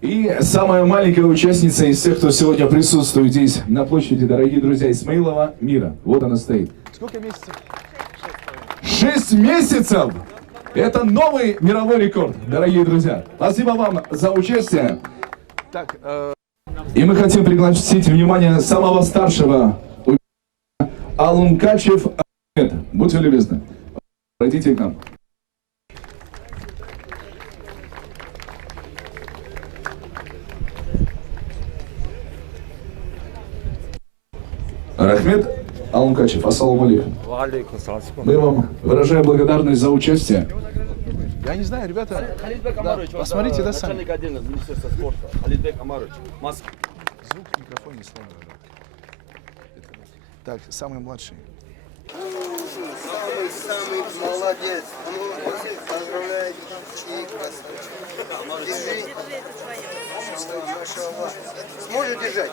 И самая маленькая участница из тех, кто сегодня присутствует здесь на площади, дорогие друзья, Исмаилова Мира. Вот она стоит. Сколько месяцев? 6 месяцев! Это новый мировой рекорд, дорогие друзья. Спасибо вам за участие. Так, И мы хотим пригласить внимание самого старшего Алункачев Ахмед. Будьте любезны. Пройдите к нам. Рахмет Алункачев, ассаламу алейкум. Мы вам выражаем благодарность за участие. я не знаю, ребята. Халидбек Да, Амарович, посмотрите, да, сами. начальник отдела Министерства спорта. Халидбек Амарович, Москва. Звук в микрофоне слабый. Так, самый младший. Самый молодец. Ну, поздравляю. И красавчик. Держи. Машаллах. Сможешь держать?